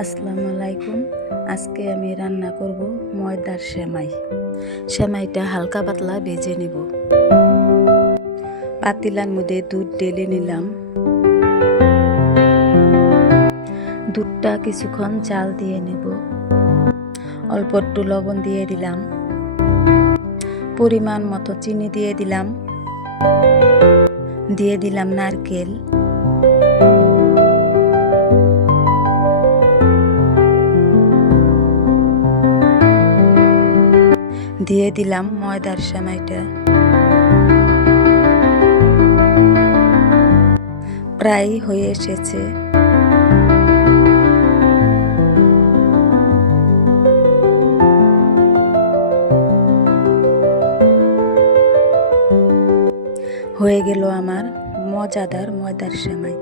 আসসালামু আলাইকুম। আজকে আমি রান্না করব ময়দার সেমাই। সেমাইটা হালকা পাতলা ভেজে নেব। পাতিলার মধ্যে দুধ ঢেলে নিলাম। দুধটা কিছুক্ষণ জাল দিয়ে নেব। অল্প একটু লবণ দিয়ে দিলাম। পরিমাণ মতো চিনি দিয়ে দিলাম। দিয়ে দিলাম নারকেল। দিয়ে দিলাম ময়দার সেমাইটা। প্রায় হয়ে এসেছে। হয়ে গেল আমার মজাদার ময়দার সেমাই।